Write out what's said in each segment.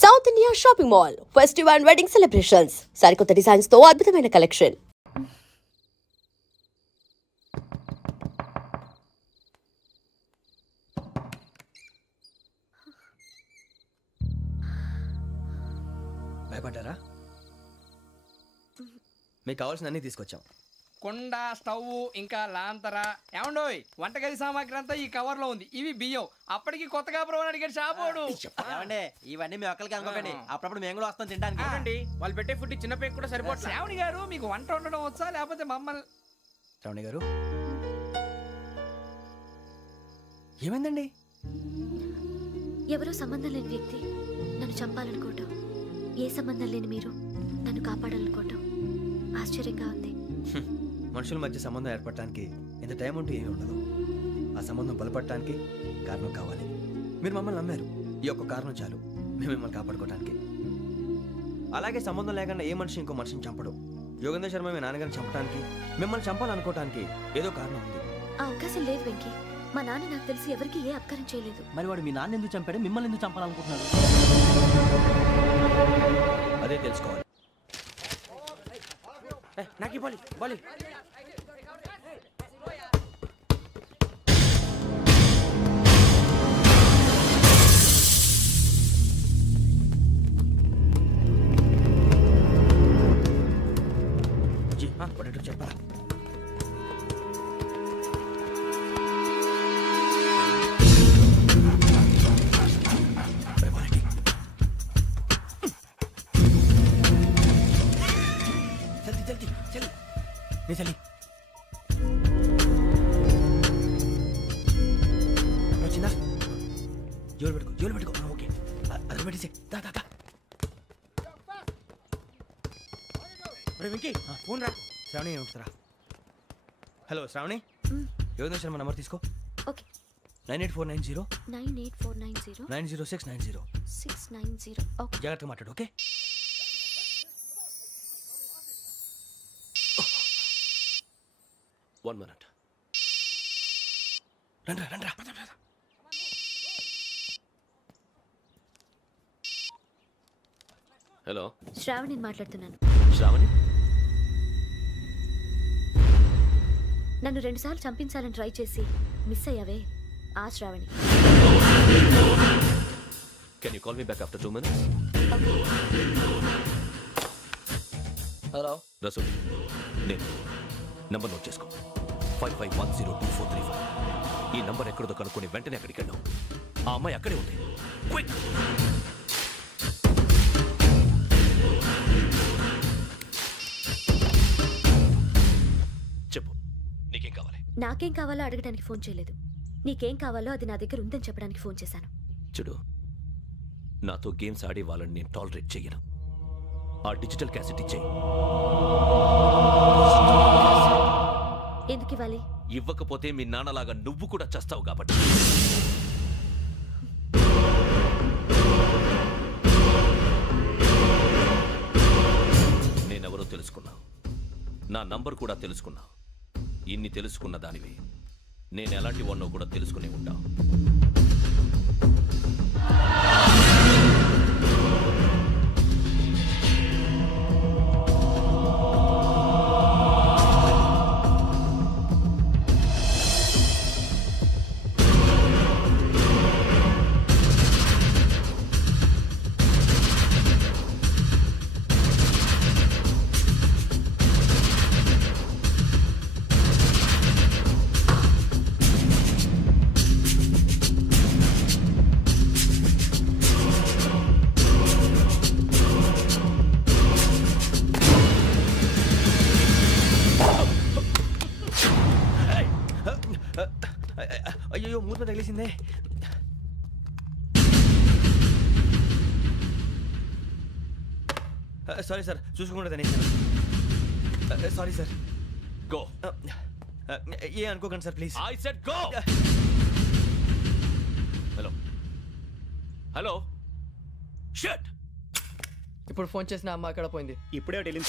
South India shopping mall festive and wedding celebrations సరికొత్త designs తో అద్భుతమైన కలెక్షన్. భయపడ్డారా? మీకు కావాల్సిన అన్ని తీసుకొచ్చాం. కుండ, స్టవ్, ఇంకా లాంతర. ఏమండోయ్, వంటగది సామాగ్రి అంతా ఈ కవర్ లో ఉంది. ఇవి బియ్యం. అప్పటికి కొత్తగా బ్రో అడిగాడు షాపోడు. ఏమండి ఇవన్నీ మీ ఒక్కరికి అనుకోకండి, అప్పుడప్పుడు మేము కూడా వస్తాం తినడానికి. అవునండి, వాళ్ళు పెట్టే ఫుడ్ చిన్న పేరు కూడా సరిపోతుంది. శ్రావణి గారు, మీకు వంట వండడం వచ్చా లేకపోతే మమ్మల్ని? శ్రావణి గారు ఏమైందండి? ఎవరో సంబంధం లేని వ్యక్తి నన్ను చంపాలనుకోవటం, ఏ సంబంధం లేని మీరు నన్ను కాపాడాలనుకోవటం ఆశ్చర్యంగా ఉంది. మనుషుల మధ్య సంబంధం ఏర్పడటానికి ఇంత టైం ఉంటూ ఏమీ ఉండదు. ఆ సంబంధం బలపడటానికి కారణం కావాలి. మీరు మమ్మల్ని నమ్మారు, ఈ ఒక్క కారణం చాలు మేము మిమ్మల్ని కాపాడుకోవటానికి. అలాగే సంబంధం లేకుండా ఏ మనిషి ఇంకో మనిషిని చంపడు. యోగేంద్ర శర్మ మీ నాన్నగారిని చంపడానికి, మిమ్మల్ని చంపాలనుకోవటానికి ఏదో కారణం ఉంది. ఆ అవకాశం లేదు వెంకీ. మా నాన్న నాకు తెలిసి ఎవరికి ఏ అపకారం చేయలేదు. మరి వాడు మీ నాన్న ఎందుకు చంపాడు, మిమ్మల్ని ఎందుకు చంపాలనుకుంటున్నాడు? అదే తెలుసుకోవాలి. నాకు బాలి బాలి. చెప్పరా? చలి వచ్చిందా? జోలు పెట్టుకో. ఓకే, అది పెట్టేసి వెంకీ ఫోన్ రా. శ్రావణి ఏమంటారా? హలో శ్రావణి, యోగేంద్ర శర్మ నంబర్ తీసుకో. ఓకే. 98490 98490 90690. 690. ఓకే. జాగ్రత్తగా మాట్లాడు. Okay, one minute. రండ్రా. హలో, శ్రావణిని మాట్లాడుతున్నాను. శ్రావణి, నన్ను 2 సార్లు చంపించాలని ట్రై చేసి మిస్ అయ్యావే, ఆ Sravani. Can you call me back after 2 minutes? Hello Rasool, నేను నంబర్ నోట్ చేసుకో. 55102435. ఈ నంబర్ ఎక్కడదో కనుక్కొని వెంటనే అక్కడికి వెళ్ళాం. ఆ అమ్మాయి అక్కడే ఉంది. క్విక్! చెప్పు, నీకేం కావాలి? నాకేం కావాలో అడగడానికి ఫోన్ చేయలేదు. నీకేం కావాలో అది నా దగ్గర ఉందని చెప్పడానికి ఫోన్ చేశాను. చూడు, నాతో గేమ్స్ ఆడే వాళ్ళని నేను టాలరేట్ చెయ్యను. ఆ డిజిటల్ క్యాసెట్ ఇచ్చేయి. ఎందుకు ఇవ్వాలి? ఇవ్వకపోతే మీ నాన్నలాగా నువ్వు కూడా చస్తావు కాబట్టి. నేనెవరో తెలుసుకున్నావు, నా నంబర్ కూడా తెలుసుకున్నావు. ఇన్ని తెలుసుకున్న దానివి నేను ఎలాంటి వాడినో కూడా తెలుసుకునే ఉంటావు. అయ్యో, మూత తగిలేసిందే. సారీ సార్, చూసుకోకుండా తినేసాను. Sorry sir. గో. ఏ అనుకోకండి sir, please. I said go. Hello. Shut. ఇప్పుడు ఫోన్ చేసిన అమ్మ అక్కడ పోయింది. ఇప్పుడే వెళ్ళింది.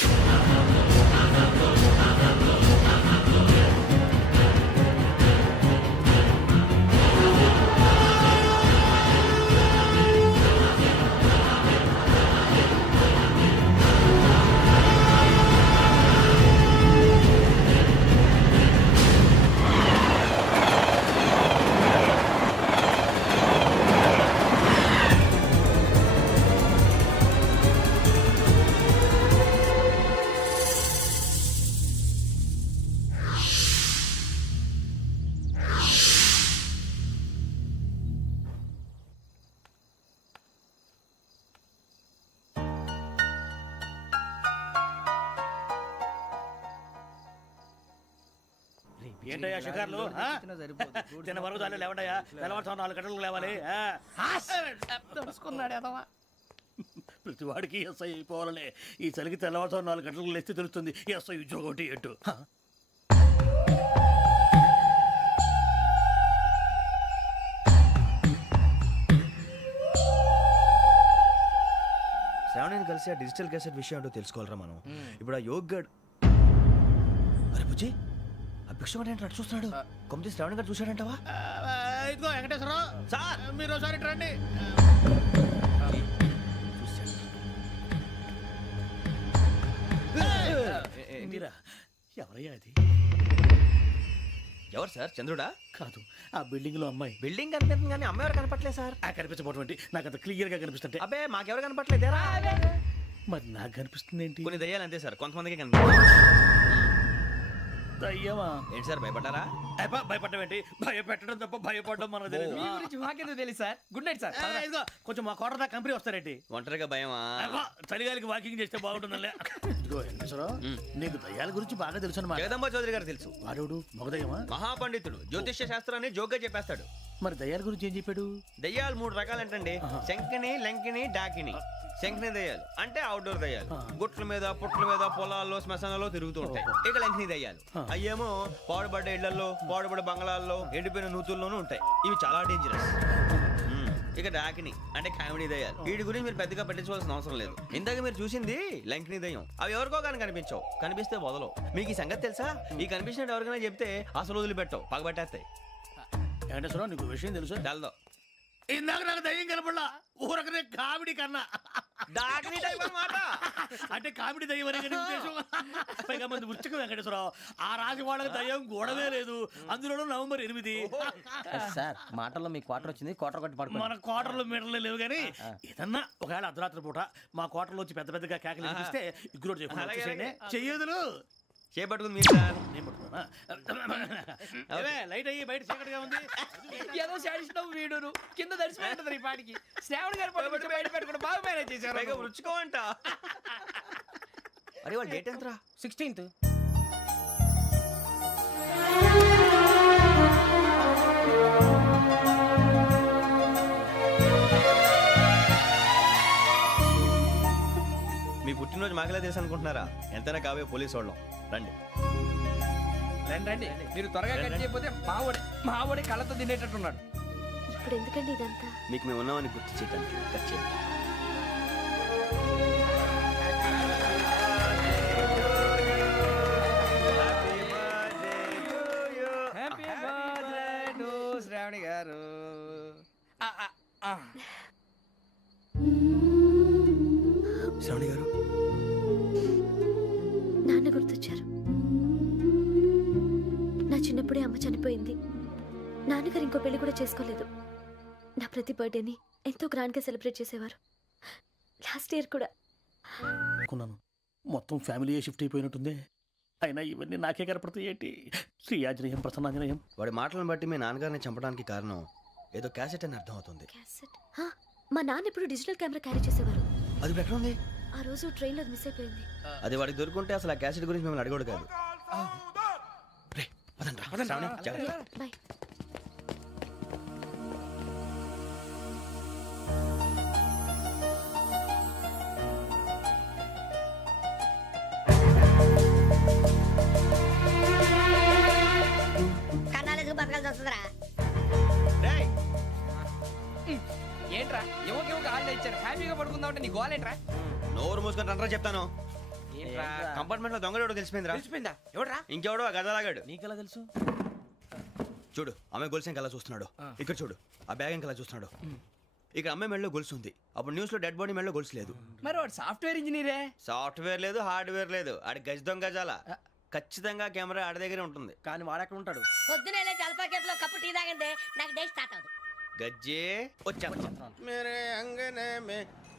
ఏంటయ్యా షికార్లు తిన్న వరకు చాలు లేవండయ్యా తెల్లవారుతో 4 గంటలకు లేవాలి తెలుసుకున్నాడు ఎదవా. ప్రతి వాడికి ఎస్ఐ అయిపోవాలనే ఈ చలికి తెల్లవారుతో 4 గంటలకు లేస్తే తెలుస్తుంది ఎస్ఐ ఉద్యోగం ఒకటి ఎటు శ్రావణిని కలిసి ఆ డిజిటల్ క్యాసెట్ విషయం ఏంటో తెలుసుకోవాలరా మనం. ఇప్పుడు ఆ యోగ్ గడ్ అరే బుజ్జి ఆ భిక్ష ఏంటో అటు చూస్తున్నాడు. కొమ్మతి శ్రావణి గారు చూశాడంటావా? ఇదిగో వెంకటేశ్వరరావు సార్ మీరు ఒకసారి ఇటు రండి. మీరా ఎవరయ్యా అది? ఎవరు సార్? చంద్రుడా? కాదు ఆ బిల్డింగ్ లో అమ్మాయి. బిల్డింగ్ కనిపిస్తుంది కానీ అమ్మాయి ఎవరు కనపట్లేదు సార్. ఆ కనిపించబోటువంటి నాకు అంత క్లియర్ గా కనిపిస్తుంటే అబ్బే మాకెవరు కనపట్లేదేరా? మరి నాకు కనిపిస్తుంది ఏంటి? కొన్ని దయ్యాలు అంతే సార్, కొంతమందికి కనిపిస్తుంది. అయ్యమా ఏంటి సార్ భయపడ్డారా? భయపడడం ఏంటి? భయపెట్టడం తప్ప భయపడడం మనకు తెలియదు. మీ గురించి మాకెందుకు తెలుసు సార్. Good night sir. ఇదిగో కొంచెం మా కోట దాకా కంపెనీ వస్తారేంటి? ఒంటరిగా భయమా? చలిగాలికి వాకింగ్ చేస్తే బాగుంటుందిలే. ఇదిగో వెంకటేశ్వరరావు నీకు దయ్యాల గురించి బాగా తెలుసు అన్నమాట. జగదంబ చౌదరి గారు తెలుసు. వాడు మగదయ్యమా? మహాపండితుడు, జ్యోతిష్య శాస్త్రాన్ని జోగ్గా చెప్పేస్తాడు. మరి దయ్యాల గురించి ఏం చెప్పాడు? దయ్యాలు 3 రకాలంటండి. శంకిని, లంకిని, డాకిని. శంకిని దయ్యాలు అంటే అవుట్డోర్ దయ్యాలు, గుట్ల మీద పుట్ల మీద పొలాల్లో శ్మశానాల్లో తిరుగుతూ ఉంటాయి. ఇక లంకిని దయ్యాలు అయ్యేమో పాడుబడ్డ ఇళ్లలో, పాడుబడ్డ బంగ్లాల్లో, ఎండిపోయిన నూతుల్లోనూ ఉంటాయి. ఇవి చాలా డేంజరస్. ఇక డాకిని అంటే కామెడీ దయ్యాలు. వీటి గురించి మీరు పెద్దగా పట్టించుకోవాల్సిన అవసరం లేదు. ఇందాక మీరు చూసింది లంకిని దయ్యం. అవి ఎవరికో కానీ కనిపించవు, కనిపిస్తే వదలవు. మీకు ఈ సంగతి తెలుసా? ఈ కనిపించినట్టు ఎవరికైనా చెప్తే అసలు వదిలిపెట్టవు, పగబట్టేస్తాయి. వెంకటేశ్వరరావు నీకు విషయం తెలుసు? తెల్దో. ఇందాక నాకు దయ్యం కనపడలా, ఊరకనే కామెడీ కన్నా. డాకిని టైప్ అన్నమాట. అంటే కామెడీ దయ్యం అనే కదా ఉద్దేశం. పైగా మంది ఉచ్చకం వెంకటేశ్వరరావు. ఆ రాజు వాళ్ళకి దయ్యం గోడవే లేదు, అందులోనూ నవంబర్ 8. సార్ మాటల్లో మీ క్వార్టర్ వచ్చింది, క్వార్టర్ కొట్టి పడుకో. మన కోటర్లో మీటర్లు లేవు కానీ ఏదన్నా ఒకవేళ అర్ధరాత్రి పూట మా కోటర్లో వచ్చి పెద్ద పెద్దగా కేకలు వినిపిస్తే ఇగ్గురు చెయ్యదులు చేపట్టుకుంది మీరు సార్. నేను పట్టుకున్నా. లైట్ అయ్యి బయట చీకటిగా ఉంది. ఏదో శాడిస్తావు వీడును కింద దర్శనం ఈ పాటికి. శ్రావణ్ గారు పట్టుకొచ్చి బయట పెట్టుకుంటే బాగా మేనేజ్ చేశారు. పైగా రుచుకోమంట. అరే వాళ్ళ డేట్ ఎంతరా? 16th. మీ పుట్టినరోజు మాకలే తెలుసు అనుకుంటున్నారా? ఎంతైనా కావే పోలీసు వాళ్ళం. రండి రండి రండి. మీరు త్వరగా కట్ చేయకపోతే మావడి కళ్ళతో తినేటట్టున్నాడు. ఇప్పుడు ఎందుకండి ఇదంతా? మీకు మేము ఉన్నామని గుర్తు చేయడానికి కట్ చేయండి. హ్యాపీ బర్త్డే టు శ్రావణి గారు. శ్రావణి గారు నాన్న గుర్తొచ్చారు. నా చిన్నప్పుడే అమ్మ చనిపోయింది. నాన్నగారు ఇంకో పెళ్లి కూడా చేసుకోలేదు. నా ప్రతి బర్త్డేని ఎంతో గ్రాండ్గా సెలబ్రేట్ చేసేవారు. లాస్ట్ ఇయర్ కూడా. అనుకున్నాను మొత్తం ఫ్యామిలీ షిఫ్ట్ అయిపోయినట్టుంది. అయినా ఇవన్నీ నాకే కనపడతాయి ఏంటి? శ్రీ ఆంజనేయం ప్రసన్నాంజనేయం. వాడి మాటలను బట్టి మీ నాన్నగారిని చంపడానికి కారణం ఏదో క్యాసెట్ అని అర్థం అవుతుంది. క్యాసెట్? మా నాన్న ఎప్పుడు డిజిటల్ కెమెరా క్యారీ చేసేవారు. అది ఇప్పుడు ఎక్కడ ఉంది? ఆ రోజు ట్రైన్లో అది మిస్ అయిపోయింది. అది వాడికి దొరుకుంటే అసలు ఆ క్యాసెట్ గురించి మిమ్మల్ని అడగడు కాదు. రే, పదండ్రా. శ్రావణి, జాగ్రత్త. బాయ్. కన్నాలకు బతకాల్సి వస్తుందిరా. రేయ్, ఏంట్రా ఎవరికి ఆళ్ళు ఇచ్చారు? హ్యాపీగా పడుకుందాం అంటే నీ గోలేంట్రా? నోరు మూసుకొని రండ్రా చెప్తాను. కంపార్ట్మెంట్ లో దొంగడు తెలిసిపోయిందిరా. తెలిసిపోయిందా? ఎవడ్రా? ఇంకెవడో ఆ గదలాగాడు. నీకెలా తెలుసు? చూడు ఆమె గొలుసు ఇంకలా చూస్తున్నాడు. ఇక్కడ చూడు ఆ బ్యాగ్ ఇంకలా చూస్తున్నాడు. ఇక్కడ అమ్మాయి మెడలో గొలుసు ఉంది. అప్పుడు న్యూస్ లో డెడ్ బాడీ మెడలో గొలుసు లేదు. మరి వాడు సాఫ్ట్వేర్ ఇంజనీరే. సాఫ్ట్వేర్ లేదు, హార్డ్వేర్ లేదు. ఆడి గజ దొంగ గజాల. ఖచ్చితంగా కెమెరా ఆడి దగ్గరే ఉంటుంది. కానీ వాడెక్కడ ఉంటాడు? పొద్దునే లేచి అల్పా కేఫ్లో కప్పు టీ తాగంటే నాకు డే స్టార్ట్ అవుతుంది. గజ్జే వచ్చా.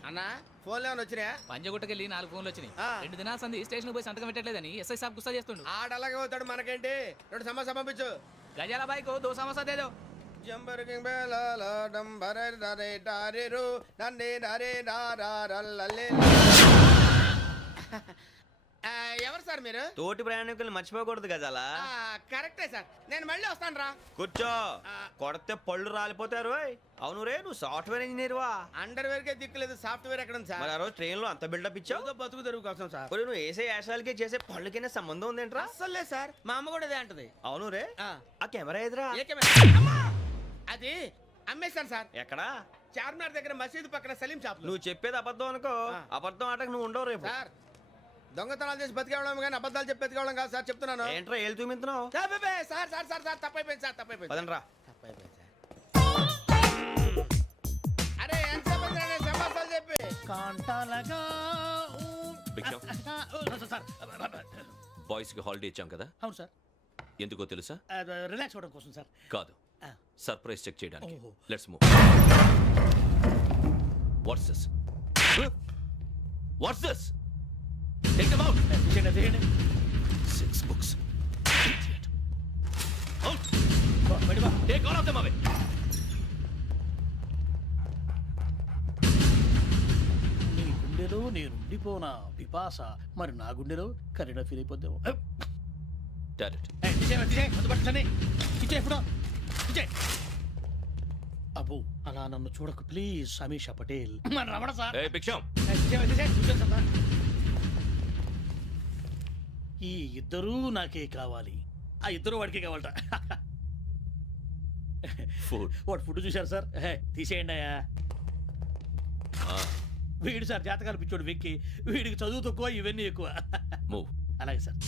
అన్నా ఫోన్లో వచ్చినా పంజగుట్టకెళ్ళి 4 ఫోన్లు వచ్చినాయి. 2 దినాల సంది స్టేషన్ పోయి సంతకం పెట్టలేదని ఎస్ఐ సాబ్ గుస్తా చేస్తుండు. ఆడలాగే పోతాడు, మనకేంటి? 2 సమస్య పంపించు. గజాల బైక్ 2 సమస్య దేదో. జంబరకింగ్ బేలాల డంబరే డరే డారెరు నన్నే డరే డారల్లలే. ఎవరు సార్ మీరు? తోటి ప్రయాణికుల్ని మర్చిపోకూడదు గజాల. కరెక్టే సార్, నేను మళ్ళీ వస్తాను రా. కూర్చో, కొడితే పళ్ళు రాలిపోతారు. అవును రే, నువ్వు సాఫ్ట్వేర్ ఇంజనీర్ వా? అండర్వేర్ కే దిక్కులేదు, సాఫ్ట్వేర్ ఎక్కడ ఉంది సార్? మరి ఆ రోజు ట్రైన్ లో అంత బిల్డప్ ఇచ్చావు. ఏదో బతుకు తెరుగు కోసం సార్. మరి నువ్వు వేసే యాశాలకి చేసే పళ్ళకైనా సంబంధం ఉందేంట్రా? అస్సలు లేదు సార్, మా అమ్మ కూడా అదే అంటది. అవును రే, ఆ. ఆ కెమెరా ఎదురా ఏ కెమెరా? అమ్మా! అది అమ్మేశాను సార్. ఎక్కడా? చార్మినార్ దగ్గర మసీదు పక్కన సలీం షాప్ లో. నువ్వు చెప్పేది అబద్ధం అనుకో, ఆ. అబద్ధం ఆటకు నువ్వు ఉండవు రేపు. సార్ దొంగతనాలు చేసి బతికేవడం కానీ అబద్ధాలు చెప్పి బతికేవడం కాదు సార్, చెప్తున్నాను. ఏంట్రా ఏళ్ళు చూపించినావు? Sir sir sir sir sir తప్పైపోయింది సార్, తప్పైపోయింది. పదండ్రా. తప్పైపోయింది సార్. అరే ఎంత సమాసాలు చెప్పి కాంటాలగా భిక్షం. సార్ బాయ్స్ కి హాలిడే ఇచ్చాం కదా, అవును సార్, ఎందుకో తెలుసా? రిలాక్స్ అవ్వడం కోసం సార్. కాదు, సర్ప్రైజ్ చెక్ చేయడానికి. ఓహో. Let's move. What's this? What's this? Take them out. తీయండి. 6 books. Idiot. Out. బయట బా. Take all of them away. నీ గుండెలో నేనుండిపోనా పిపాస, మరి నా గుండెలో కరీడా ఫీల్ అయిపోద్దాము. Direct. అబ్బో అలా నన్ను చూడకు ప్లీజ్, సమీషా పటేల్. మన రమణ సార్. Hey, భిక్షం. ఈ ఇద్దరూ నాకే కావాలి, ఆ ఇద్దరు వాడికే కావాలట. Food. వాడు ఫుడ్ చూశారు సార్, తీసేయండి అయ్యా. వీడు సార్ జాతకాలు పిచ్చోడు వెక్కి, వీడికి చదువు తక్కువ ఇవన్నీ ఎక్కువ. Move. అలాగే సార్.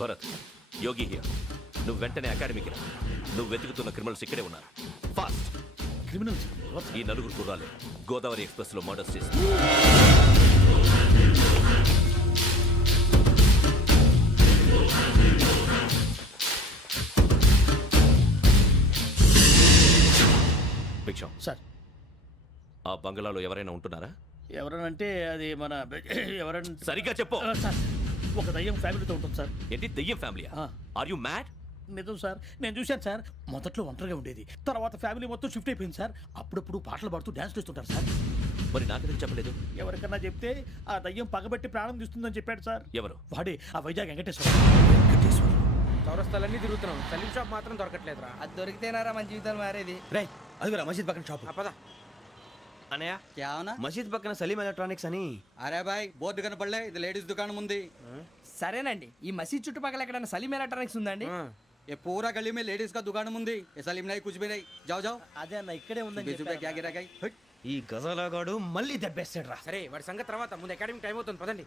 Bharat, Yogi here. నువ్వు వెంటనే అకాడమీకి రా. నువ్వు వెతుకుతున్న క్రిమినల్స్ ఇక్కడే ఉన్నారు. ఫాస్ట్. క్రిమినల్స్ ఈ నలుగురు కుర్రాలు గోదావరి ఎక్స్ప్రెస్ లో మర్డర్స్ చేసి భిక్షం. సార్ ఆ బంగ్లాలో ఎవరైనా ఉంటున్నారా? ఎవరనంటే అది మన ఎవరంటే సరిగ్గా చెప్పు. సార్ ఒక దయ్యం ఫ్యామిలీతో ఉంటుంది సార్. ఏంటి దెయ్యం ఫ్యామిలీ? ఆ. Are you mad? నిజం సార్, నేను చూశాను సార్. మొదట్లో ఒంటరిగా ఉండేది, తర్వాత ఫ్యామిలీ మొత్తం షిఫ్ట్ అయిపోయింది సార్. అప్పుడప్పుడు పాటలు పాడుతూ డ్యాన్స్ చేస్తుంటారు సార్. మరి నాకెందుకు చెప్పలేదు? ఎవరికన్నా చెప్తే ఆ దయ్యం పగబెట్టి ప్రాణం తీస్తుందని చెప్పాడు సార్. ఎవరు? వాడే ఆ వైజాగ్ వెంకటేశ్వర. చౌరస్తాలన్నీ తిరుగుతున్నాం, సలీం షాప్ మాత్రం దొరకట్లేదురా. అది దొరికితేనారా మన జీవితాలు మారేది. రే అదిగురా మసీద్ పక్కన షాప్. పద. అనయ్య, क्या होना? మసీద్ పక్కన సలీం ఎలక్ట్రానిక్స్ అని. अरे भाई बोर्ड కనపడలే, ఇది లేడీస్ దుకాణం ఉంది. సరేనండి, ఈ మసీద్ చుట్టుపక్కల ఎక్కడైనా సలీం ఎలక్ట్రానిక్స్ ఉందండి? ये पूरा गली में लेडीज का दुकान मुंदी, ये सलीम नहीं कुछ भी नहीं. जाओ जाओ. అదే అన్న ఇక్కడే बीस रुपए क्या गिरा गई? ఈ గజాలగాడు మళ్ళీ దెబ్బేస్తాడు రా. సరే వాడి సంగతి తర్వాత, ముందు అకాడమిక్ టైం అవుతుంది, పదండి.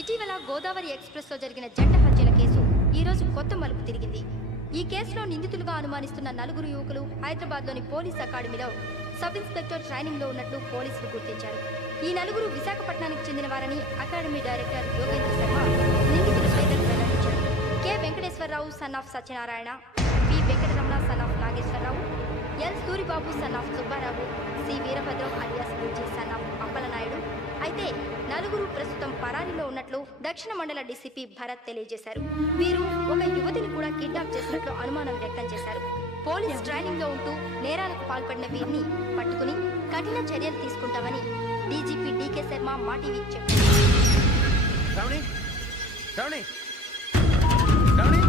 ఇటీవల గోదావరి ఎక్స్ప్రెస్లో జరిగిన జంట హత్యల కేసు ఈ రోజు కొత్త మలుపు తిరిగింది. ఈ కేసులో నిందితులుగా అనుమానిస్తున్న నలుగురు యువకులు హైదరాబాద్లోని పోలీస్ అకాడమీలో సబ్ ఇన్స్పెక్టర్ ట్రైనింగ్లో ఉన్నట్లు పోలీసులు గుర్తించారు. ఈ నలుగురు విశాఖపట్నానికి చెందిన వారని అకాడమీ డైరెక్టర్ యోగేంద్ర శర్మ నిందితుల పేర్లను వెల్లడించారు. K Venkateswara Venkatarao son of Satyanarayana, P Venkataramana son of Nageswararao, L Suribabu son of Subbarao, C Veerabhadram alias Bujji son of Appalanaidu. అయితే నలుగురు ప్రస్తుతం పరారీలో ఉన్నట్లు దక్షిణ మండల డీసీపీ భరత్ తెలియజేశారు. వీరు ఒక యువతిని కూడా కిడ్నాప్ చేసినట్లు అనుమానం వ్యక్తం చేశారు. పోలీస్ ట్రైనింగ్ లో ఉంటూ నేరాలకు పాల్పడిన వీరిని పట్టుకుని కఠిన చర్యలు తీసుకుంటామని డీజీపీ డీకే శర్మ మా టీవీకి చెప్పారు. శ్రావణి శ్రావణి శ్రావణి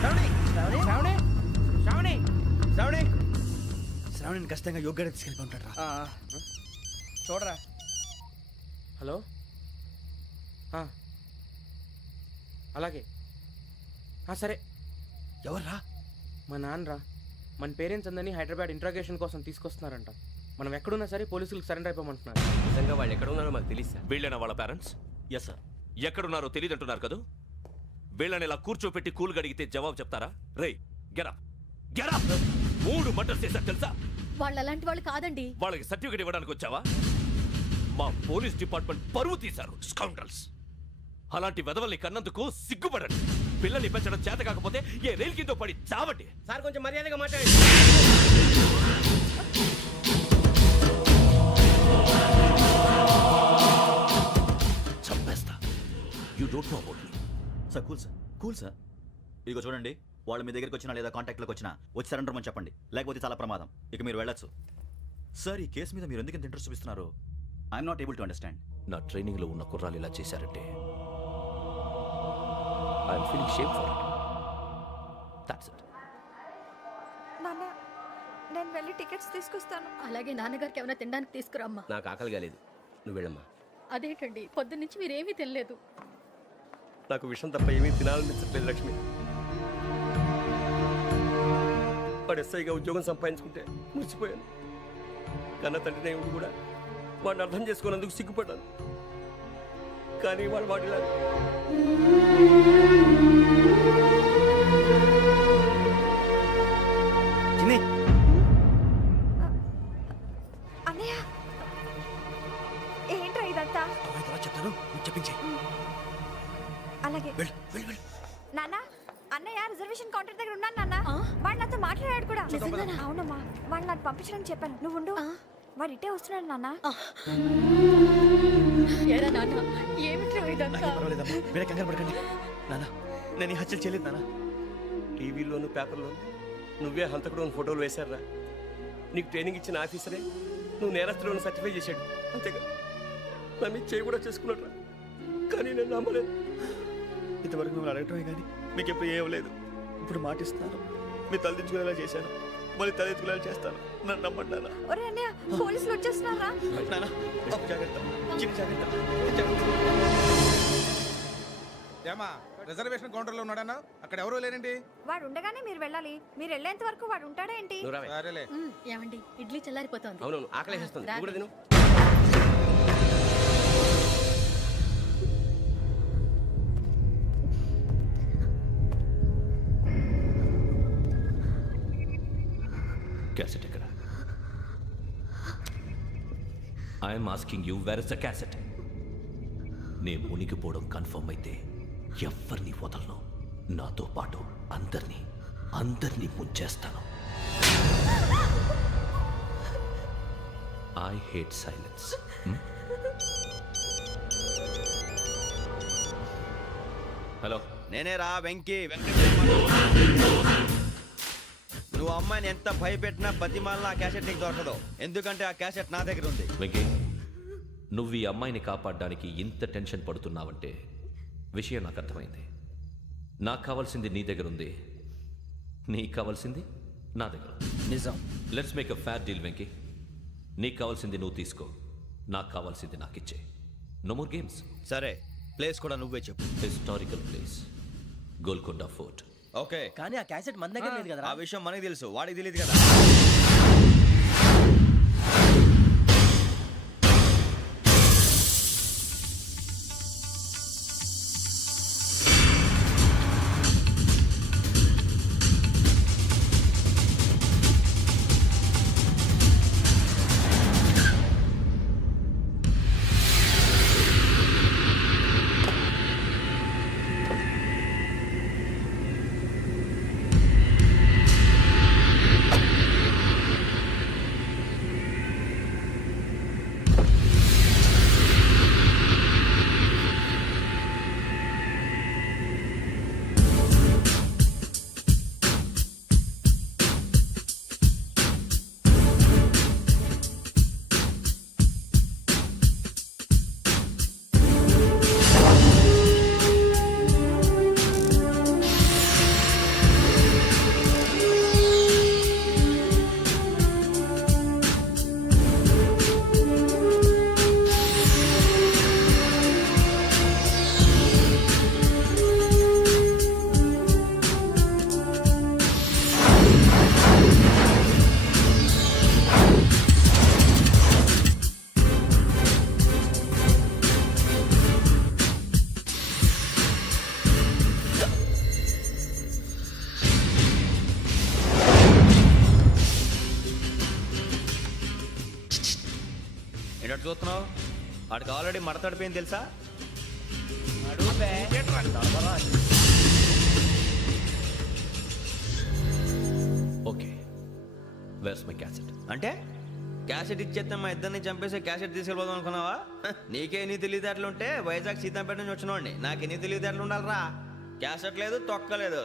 శ్రావణి శ్రావణి శ్రావణి శ్రావణి శ్రావణి శ్రావణిని ఖచ్చితంగా యోగ్యత తీసుకెళ్ళి ఉంటాడు రా. చూడరా. హలో అలాగే సరే. ఎవర్రా? మా నాన్నరా. మన పేరెంట్స్ అందరినీ హైదరాబాద్ ఇంట్రాగేషన్ కోసం తీసుకొస్తున్నారంట. మనం ఎక్కడున్నా సరే పోలీసులకు సరెండర్ అయిపోమంటున్నారు. నిజంగా వాళ్ళు ఎక్కడ ఉన్నారో మాకు తెలియదు సార్. వీళ్ళేనా వాళ్ళ పేరెంట్స్? Yes sir. ఎక్కడున్నారో తెలియదంటున్నారు కదా. వీళ్ళని ఇలా కూర్చోపెట్టి కూల్ గడిగితే జవాబు చెప్తారా? రేయ్ గెటప్ గెటప్. 3 మర్డర్స్ చేశారు తెలుసా? వాళ్ళు అలాంటి వాళ్ళు కాదండి. వాళ్ళకి సర్టిఫికేట్ ఇవ్వడానికి వచ్చావా? మా పోలీస్ డిపార్ట్మెంట్ పరువు తీశారు స్కౌండ్రల్స్. అలాంటి వెధవల్ని కన్నందుకు సిగ్గుపడండి. పిల్లల్ని పెంచడం చేత కాకపోతే ఏ రైలు కింద పడి చావండి. సార్ కొంచెం మర్యాదగా మాట్లాడండి. చంపేస్తా. You don't know about me. Sir cool sir. ఇదిగో చూడండి, వాళ్ళు మీ దగ్గరికి వచ్చినా లేదా కాంటాక్ట్లోకి వచ్చినా వచ్చి సరెండర్ అని చెప్పండి, లేకపోతే చాలా ప్రమాదం. ఇక మీరు వెళ్ళొచ్చు. సార్, ఈ కేసు మీద మీరు ఎందుకు ఇంత ఇంట్రెస్ట్ చూపిస్తున్నారు? I'm not able to understand. నా ట్రైనింగ్ లో ఉన్న కుర్రాలు ఇలా చేశారంటే I'm feeling shame for it. That's it. నాన్న, నేను వెళ్ళి టికెట్స్ తీసుకొస్తాను. అలాగే నాన్నగారికి ఏమైనా తినడానికి తీసుకురమ్మా. నాకు ఆకలి కాలేదు, నువ్వు వెళ్ళమ్మా. అదేంటండి, పొద్దున్నుంచి మీరేమీ తినలేదు. నాకు విషయం తప్ప ఏమీ తినాలనిపించట్లేదు లక్ష్మి. వాడు ఎస్ఐగా ఉద్యోగం సంపాదించుకుంటే మురిసిపోయాను. కన్న తండ్రినే ఉండి కూడా వాడిని అర్థం చేసుకున్నందుకు సిగ్గుపడ్డాను. కానీ వాడిలా అన్నయ్య, ఏంట్రా ఇదంతా? చెప్తాను, చెప్పించే. అలాగే నాన్న, అన్నయ్య రిజర్వేషన్ కౌంటర్ దగ్గర ఉన్నాను నాన్న. వాడు నాతో మాట్లాడాడు కూడా. అవునమ్మా, వాడు నాకు పంపించడానికి చెప్పాను. నువ్వు ఉండు, వాడు ఇటే వస్తున్నాడు నాన్న. మీరే కంగారు పడకండి నాన్న. నేను ఈ హత్యలు చేయలేదు నాన్న. టీవీలోను పేపర్లోను నువ్వే హంతకుడు ఫోటోలు వేశారా? నీకు ట్రైనింగ్ ఇచ్చిన ఆఫీసరే నువ్వు నేరస్తులను సర్టిఫై చేశాడు. అంతేగా నా మీద చేయి కూడా చేసుకున్నట్రా. కానీ నేను నమ్మలేదు. ఇంతవరకు మిమ్మల్ని అడగటమే కానీ మీకు ఎప్పుడు ఏమలేదు. ఇప్పుడు మాటిస్తున్నాను, మీ తలదించుకునేలా చేశాను, మళ్ళీ తలెత్తుకునేలా చేస్తాను. నన్ను నమ్మండి నాన్న. ఒరే అన్నయ్య, పోలీసులు వచ్చేస్తున్నారా? నాన్న, జాగ్రత్త, చిన్న జాగ్రత్త. ఏమా రిజర్వేషన్ కౌంటర్ లో ఉన్నాడన్నా? అక్కడ ఎవరూ లేనండి. వాడు ఉండగానే మీరు వెళ్ళాలి. మీరు వెళ్ళేంత వరకు వాడు ఉంటాడా ఏంటి? సరేలే. ఏమండి, ఇడ్లీ చల్లారిపోతుంది. అవును, ఆకలి వేస్తుంది. నువ్వు కూడా తిను. క్యాసెట్ ఎక్కడ? I'm asking you, where is the cassette? నే మునిగిపోవడం కన్ఫర్మ్ అయితే ఎవరిని వదలను. నాతో పాటు అందరినీ ముంచేస్తాను. I hate silence. హలో, నేనే రా వెంకీ. నువ్వు అమ్మాయిని ఎంత భయపెట్టినా బతిమాలినా ఆ క్యాసెట్ నీకు దొరకదు. ఎందుకంటే ఆ క్యాసెట్ నా దగ్గర ఉంది. వెంకీ, నువ్వు ఈ అమ్మాయిని కాపాడడానికి ఇంత టెన్షన్ పడుతున్నావంటే విషయం నాకు అర్థమైంది. నాకు కావాల్సింది నీ దగ్గర ఉంది, నీకు కావాల్సింది నా దగ్గర. నిజం. Let's make a fair deal Venky. నీకు కావాల్సింది నువ్వు తీసుకో, నాకు కావాల్సింది నాకు ఇచ్చే. No more games. సరే, ప్లేస్ కూడా నువ్వే చెప్పు. Historical place, Golconda fort. Okay, కానీ ఆ క్యాసెట్ మన దగ్గర లేదు కదా. ఆ విషయం మనకి తెలుసు, వాడికి తెలియదు కదా. ఆల్రెడీ మడతడిపోయింది తెలుసా? Okay, where's my cassette? అంటే క్యాసెట్ ఇచ్చేస్తే మా ఇద్దరిని చంపేసి క్యాసెట్ తీసుకెళ్ళిపోదాం అనుకున్నావా? నీకే ఎన్ని తెలివితేటలు ఉంటే వైజాగ్ సీతాపేట నుంచి వచ్చినోడిని నాకు ఎన్ని తెలివితేటలు ఉండాలిరా? క్యాసెట్ లేదు, తొక్కలేదు.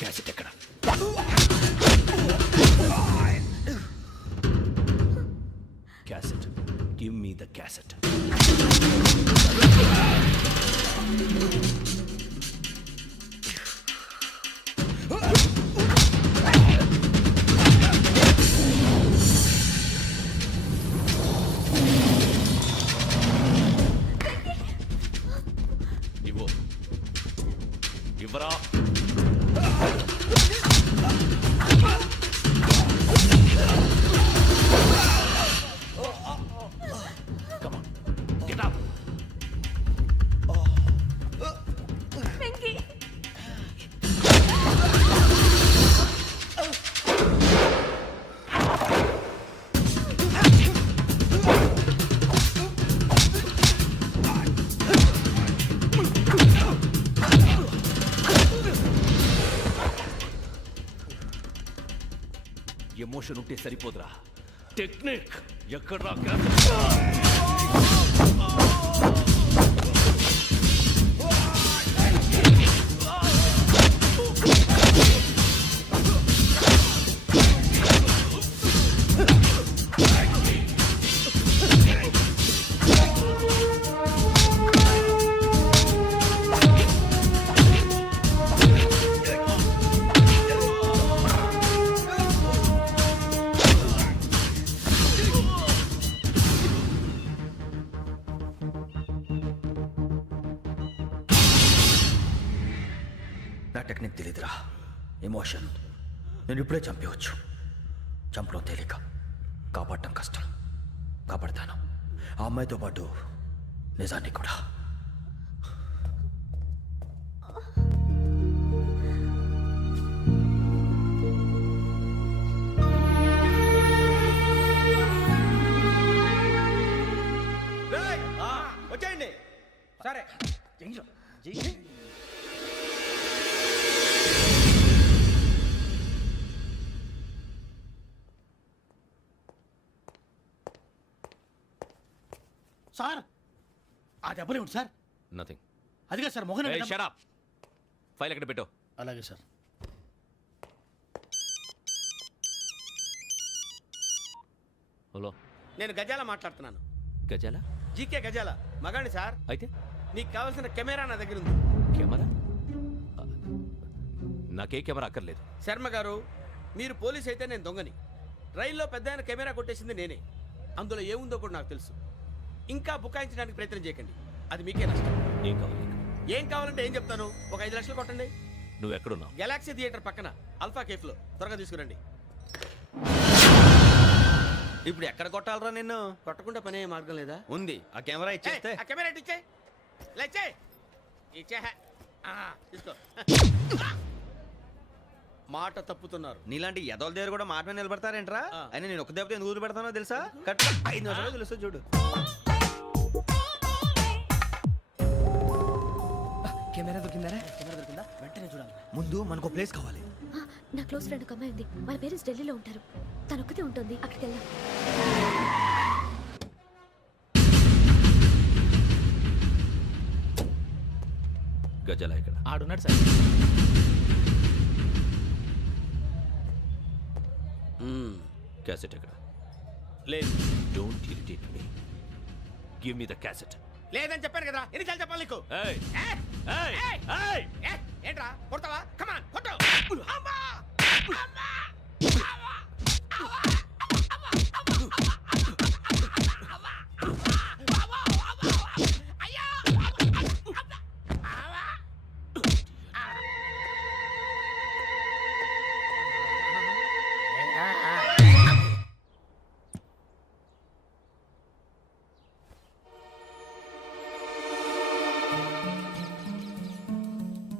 క్యాసెట్ ఎక్కడ? Cassette, give me the cassette. ఇవ్వు, ఇవ్వరా. Come on, get up. Emotion ఉంటే సరిపోదురా, టెక్నిక్ ఎక్కడ్రా? నా టెక్నిక్ తెలీదురా, ఎమోషన్. నేను ఇప్పుడే చంపేవచ్చు. చంపడం తేలిక, కాపాడటం కష్టం. కాపాడతాను ఆ అమ్మాయితో పాటు నిజాన్ని కూడా. వచ్చేయండి. సరే. సార్ ఆ దెబ్బలేమిటి సార్? నథింగ్. అదిగా సార్ మొహన్ షట్ అప్. ఫైల్ ఎక్కడ పెట్టు? అలాగే సార్. హలో, నేను గజాల మాట్లాడుతున్నాను. గజాల? జీకే గజాల మగాండి సార్. అయితే నీకు కావాల్సిన కెమెరా నా దగ్గర ఉంది. కెమెరా? నాకే కెమెరా అక్కర్లేదు. శర్మ గారు, మీరు పోలీస్ అయితే నేను దొంగని. రైల్లో పెద్ద ఆయన కెమెరా కొట్టేసింది నేనే. అందులో ఏముందో కూడా నాకు తెలుసు. ఇంకా బుకాయించడానికి ప్రయత్నం చేయకండి, అది మీకే నష్టం. ఏం కావాలి? ఏం కావాలంటే ఏం చెప్తాను. ఒక 5 లక్షలు కొట్టండి. నువ్వు ఎక్కడున్నావు? గెలాక్సీ థియేటర్ పక్కన అల్ఫా కేఫ్లో. త్వరగా తీసుకురండి. ఇప్పుడు ఎక్కడ కొట్టాలరా నిన్ను? కొట్టకుండా పనే మార్గం లేదా? ఉంది. ఆ కెమెరా ఇచ్చేస్తే. ఆ కెమెరా ఇచ్చే ఇచ్చే ఇచ్చే తీసుకో. మాట తప్పుతున్నారు. నీలాంటి ఎదల దగ్గర కూడా మాట మీద నిలబడతారేంట్రా? అయినా నేను ఒక దెబ్బతో ఎందుకు ఊరు పెడతానో తెలుసా? కరెక్ట్ 5 నిమిషాలు తెలుసు చూడు. కెమెరా దొరికిందా? వెంటనే చూడాలి. ముందు మనకు ప్లేస్ కావాలి. నా క్లోజ్ ఫ్రెండ్ ఒక అమ్మాయి ఉంది. వాళ్ళ పేరెంట్స్ ఢిల్లీలో ఉంటారు. తను ఒక్కతే ఉంటుంది. అక్కడికి వెళ్దాం. గజాల ఇక్కడ? ఆడున్నాడు సార్. క్యాసెట్ ఎక్కడ? లేదు. Don't irritate me. Give me the cassette. లేదని చెప్పాను కదా, ఎన్నిసార్లు చెప్పాలి నీకు? ఏయ్ ఏయ్ ఏయ్! ఏంట్రా కొడతావా? కమాన్ కొట్టు. అమ్మా! అమ్మా!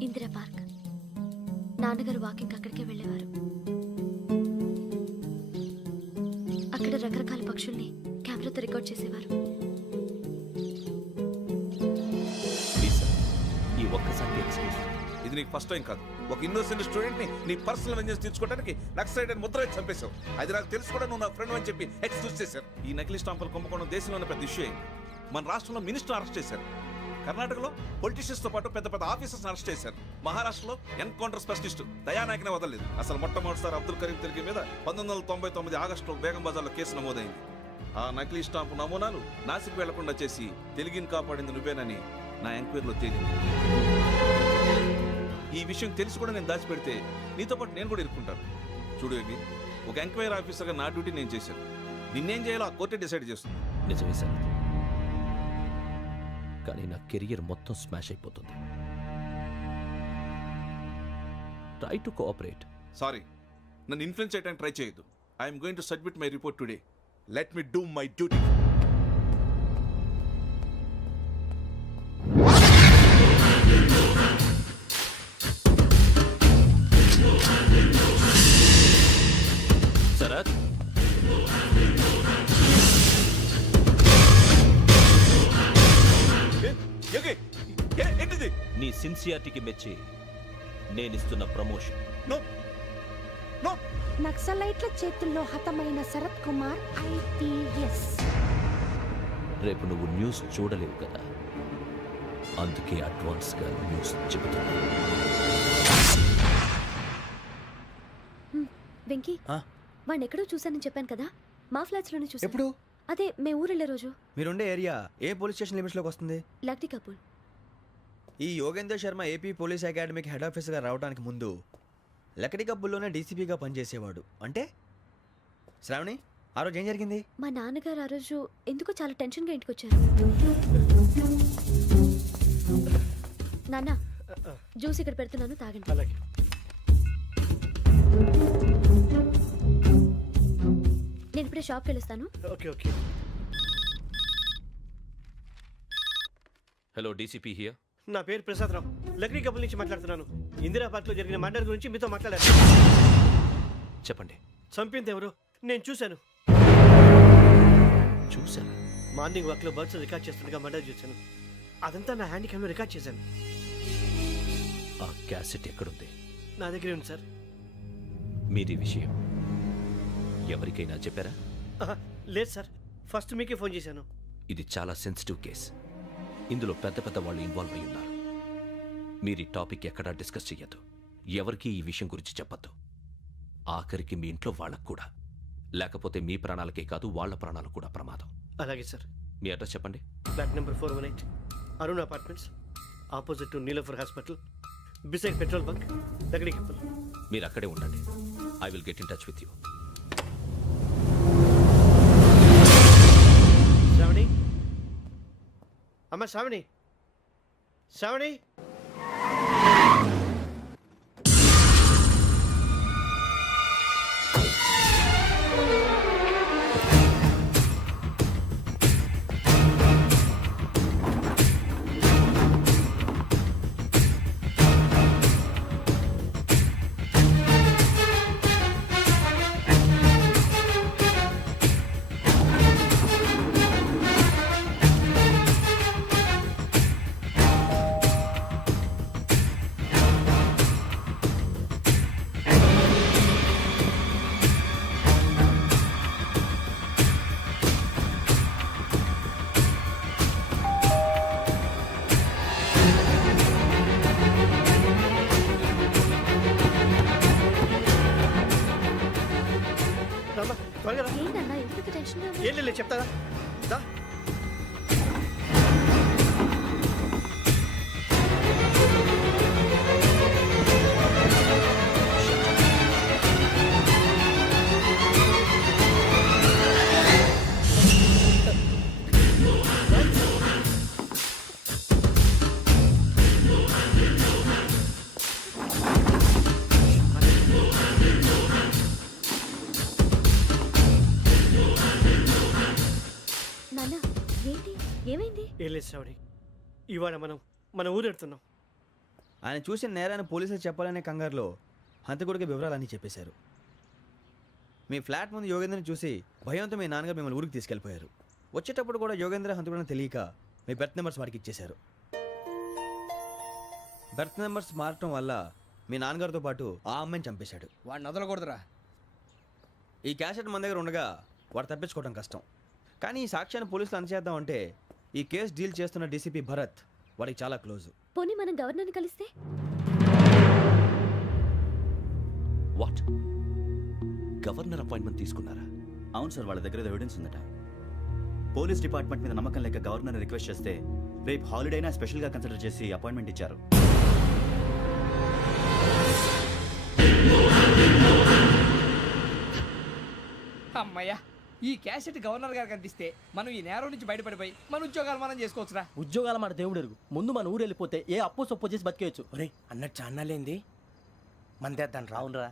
ఇందిరా పార్క్. నాన్నగారు వాకింగ్ అక్కడికే వెళ్ళేవారు. అక్కడ రకరకాల పక్షుల్ని కెమెరాతో రికార్డ్ చేసేవారు. ప్లీజ్ సార్, ఈ ఒక్కసారి ఎక్స్క్యూజ్. ఇది నీకు ఫస్ట్ టైం కాదు. ఒక ఇన్నోసెంట్ స్టూడెంట్ ని నీ పర్సనల్ వెంజెన్స్ తీర్చుకోవడానికి నక్సలైట్ అని ముద్ర వేసి చంపేశావు. అది నాకు తెలుసు కూడా నువ్వు నా ఫ్రెండ్ అని చెప్పి ఎక్స్క్యూజ్ చేశారు. ఈ నకిలీ స్టాంపులు కుంభకోణం దేశంలో ఉన్న పెద్ద ఇష్యూ అయింది. మన రాష్ట్రంలో మినిస్టర్ అరెస్ట్ చేశారు. కర్ణాటకలో పొలిటీషియన్స్ తో పాటు పెద్ద పెద్ద ఆఫీసర్స్ అరెస్ట్ చేశారు. మహారాష్ట్రలో ఎన్కౌంటర్ స్పెషలిస్ట్ దయానాయకనే వదలలేదు. అసలు మొట్టమొదటిసారి అబ్దుల్ కరీం తిరిగి మీద 1999 ఆగస్టులో బేగం బజార్లో కేసు నమోదైంది. ఆ నకిలీ స్టాంపు నమూనాలు నాసిక్ వెళ్లకుండా చేసి తెలుగుని కాపాడింది నువ్వేనని నా ఎంక్వైరీలో తేలింది. ఈ విషయం తెలిసి కూడా నేను దాచిపెడితే నీతో పాటు నేను కూడా ఇరుక్కుంటాను. చూడు యోగి, ఒక ఎంక్వైరీ ఆఫీసర్గా నా డ్యూటీ నేను చేశాను. నిన్నేం చేయాలో ఆ కోర్టే డిసైడ్ చేస్తుంది. నిజమే సార్, కానీ నా కెరియర్ మొత్తం స్మాష్ అయిపోతుంది. Try to cooperate. సారీ, నన్ను ఇన్ఫ్లుయెన్స్ చేయడానికి ట్రై చేయొద్దు. I'm going to submit my report today. Let me do my duty. Sarath, ఏంటిది? నీ సిన్సియారిటీకి మెచ్చి నేనిస్తున్న ప్రమోషన్. No no. నక్సలైట్ల చేతుల్లో హతమైన శరత్ కుమార్ IPS. రేపు నువ్వు న్యూస్ చూడలేవు కదా, అందుకే అడ్వాన్స్గా న్యూస్ చెబుతున్నా. వెంకీ, వాడిని ఎక్కడో చూశానని చెప్పాను కదా, మా ఫ్లాట్స్ లోనే చూసాను. ఎప్పుడు? అదే మేము ఊరెళ్ళే రోజు. మీరుండే ఏరియా ఏ పోలీస్ స్టేషన్ లిమిట్స్లోకి వస్తుంది? లక్టీ కపూర్. ఈ యోగేందర్ శర్మ ఏపీ పోలీస్ అకాడమీకి హెడ్ ఆఫీసర్గా రావడానికి ముందు లకడి కబ్బుల్లోనే డీసీపీగా పనిచేసేవాడు. అంటే శ్రావణి, ఆ రోజు ఏం జరిగింది? మా నాన్నగారు ఆ రోజు ఎందుకో చాలా టెన్షన్గా ఇంటికి వచ్చారు. నాన్న, జ్యూస్ ఇక్కడ పెడుతున్నాను, తాగండి. నేను ఇప్పుడే షాప్కి వెళ్ళొస్తాను. ఓకే. Hello, DCP here. నా పేరు ప్రసాదరావు, లక్డీ కపుల్ నుంచి మాట్లాడుతున్నాను. ఇందిరా పార్క్ లో జరిగిన మర్డర్ గురించి మీతో మాట్లాడారు. చెప్పండి. చంపింది ఎవరు? నేను చూశాను. చూశాను. మార్నింగ్ వాక్ లో బర్డ్స్ రికార్డ్ చేస్తుండగా మర్డర్ చూశాను. అదంతా నా హ్యాండ్ క్యామ్ లో రికార్డ్ చేశాను. ఆ క్యాసెట్ ఎక్కడుంది? నా దగ్గరే ఉంది సార్. మీది విషయం ఎవరికైనా చెప్పారా? లేదు సార్, ఫస్ట్ మీకే ఫోన్ చేశాను. ఇది చాలా సెన్సిటివ్ కేస్. ఇందులో పెద్ద పెద్ద వాళ్ళు ఇన్వాల్వ్ అయి ఉన్నారు. మీరు ఈ టాపిక్ ఎక్కడా డిస్కస్ చెయ్యొద్దు. ఎవరికి ఈ విషయం గురించి చెప్పొద్దు. ఆఖరికి మీ ఇంట్లో వాళ్ళకు కూడా. లేకపోతే మీ ప్రాణాలకే కాదు, వాళ్ళ ప్రాణాలు కూడా ప్రమాదం. అలాగే సార్. మీ అడ్రస్ చెప్పండి. Flat number 418, Arun apartments, opposite to Nilofer hospital, beside petrol bunk, Lakdikapul. మీరు అక్కడే ఉండండి. I will get in touch with you. Sravani, అమ్మ శ్రావణి, శ్రావణి. త్వరగా రా. ఏంటన్నా ఎందుకు టెన్షన్? ఏం లేదు, చెప్తారా? దా. నాన్న, ఏంటి, ఏమైంది? ఏం లేదు శ్రావణి, ఇవాళ మనం మన ఊరు వెళ్తున్నాం. ఆయన చూసిన నేరాన్ని పోలీసులు చెప్పాలనే కంగారులో హంతకుడికి వివరాలన్నీ చెప్పేశారు. మీ ఫ్లాట్ ముందు యోగేంద్రని చూసి భయంతో మీ నాన్నగారు మిమ్మల్ని ఊరికి తీసుకెళ్ళిపోయారు. వచ్చేటప్పుడు కూడా యోగేంద్ర హంతకుడని తెలియక మీ బెర్త్ నెంబర్స్ వాడికి ఇచ్చేశారు. బెర్త్ నెంబర్స్ మారటం వల్ల మీ నాన్నగారితో పాటు ఆ అమ్మాయిని చంపేశాడు. వాడిని వదలకూడదురా. ఈ క్యాసెట్ మన దగ్గర ఉండగా వాడు తప్పించుకోవడం కష్టం. కానీ ఈ సాక్ష్యాన్ని పోలీసులు అందచేద్దామంటే ఈ కేసు డీల్ చేస్తున్న డీసీపీ భరత్ వాడికి చాలా క్లోజు. పోనీ మనం గవర్నర్ని కలిస్తే? వాట్? గవర్నర్ అపాయింట్మెంట్ తీసుకున్నారా? అవును సార్, వాళ్ళ దగ్గర ఎవిడెన్స్ ఉందట. పోలీస్ డిపార్ట్మెంట్ మీద నమ్మకం లేక గవర్నర్ రిక్వెస్ట్ చేస్తే రేపు హాలిడే అయినా స్పెషల్గా కన్సిడర్ చేసి అపాయింట్మెంట్ ఇచ్చారు. అమ్మయ్యా, ఈ క్యాసెట్ గవర్నర్ గారికి అందిస్తే మనం ఈ నేరం నుంచి బయటపడిపోయి మన ఉద్యోగాలు మనం చేసుకోవచ్చురా. ఉద్యోగాల మాట దేవుడు ఎరుగు. ముందు మన ఊరు వెళ్ళిపోతే ఏ అప్పు సొప్పు చేసి బతికేయచ్చు. ఒరే అన్నట్టు చాన్నాలేంది మందేద్దాం రావునరా.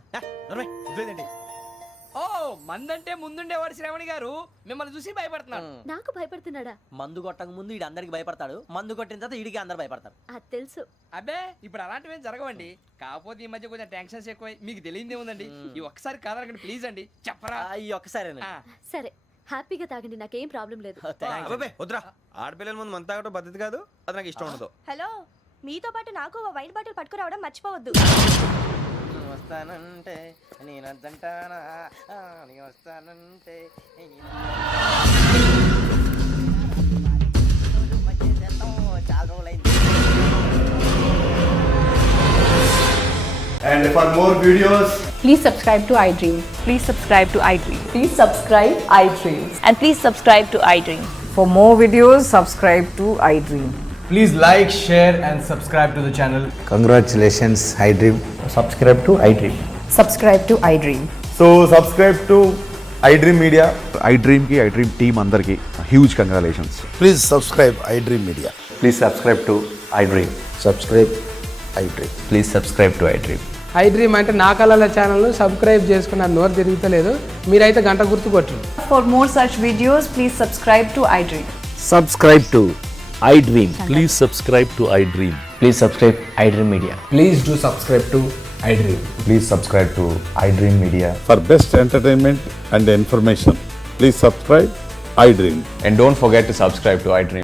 ఓ, మందంటే ముందుండేవాడు శ్రావణి గారు మిమ్మల్ని చూసి భయపడుతున్నాడు. నాకు భయపడుతున్నాడా? మందు కొట్టక ముందు ఈడు అందరికి భయపడతాడు, మందు కొట్టిన తర్వాత ఈడికి అందరు భయపడతారు. అది తెలుసు. అబ్బే, ఇప్పుడు అలాంటివి ఏం జరగవండి. కాకపోతే ఈ మధ్య కొంచెం టెన్షన్స్ ఎక్కువై మీకు తెలియదే ఉందండి. ఈ ఒక్కసారి కాదనకండి ప్లీజ్ అండి, చెప్పరా. ఈ ఒక్కసారి సరే, హ్యాపీగా తాగండి, నాకేం ప్రాబ్లం లేదు. అబ్బాబే వద్దురా, ఆడపిల్లల ముందు మన తాగడం పద్ధతి కాదు, అది నాకు ఇష్టం ఉండదు. హలో, మీతో పాటు నాకు ఓ వైన్ బాటిల్ పట్టుకురావడం మర్చిపోవద్దు. వస్తానంటే నేనంటానా, వస్తానంటే చాలా రోజులైంది. And for more videos, please subscribe to iDream. please subscribe to iDream. Please subscribe iDream. And please subscribe to iDream. For more videos, subscribe to iDream. Please like, share and subscribe to the channel. Congratulations, iDream. Subscribe to iDream. Subscribe to iDream. So subscribe to iDream Media. iDream ki iDream team andarki huge congratulations. Please subscribe iDream Media. Please subscribe to iDream. Subscribe iDream. Please subscribe to iDream. iDream అంటే నా కళల ఛానల్ను subscribe చేసుకున్న నోరు తిరుగుతలేదు. మీరైతే గంట గుర్తు కొట్టండి. For more such videos, please subscribe to iDream. Subscribe to iDream. Please subscribe to iDream. Please subscribe iDream Media. Please do subscribe to iDream. Please subscribe to iDream Media. For best entertainment and information, please subscribe iDream. And don't forget to subscribe to iDream.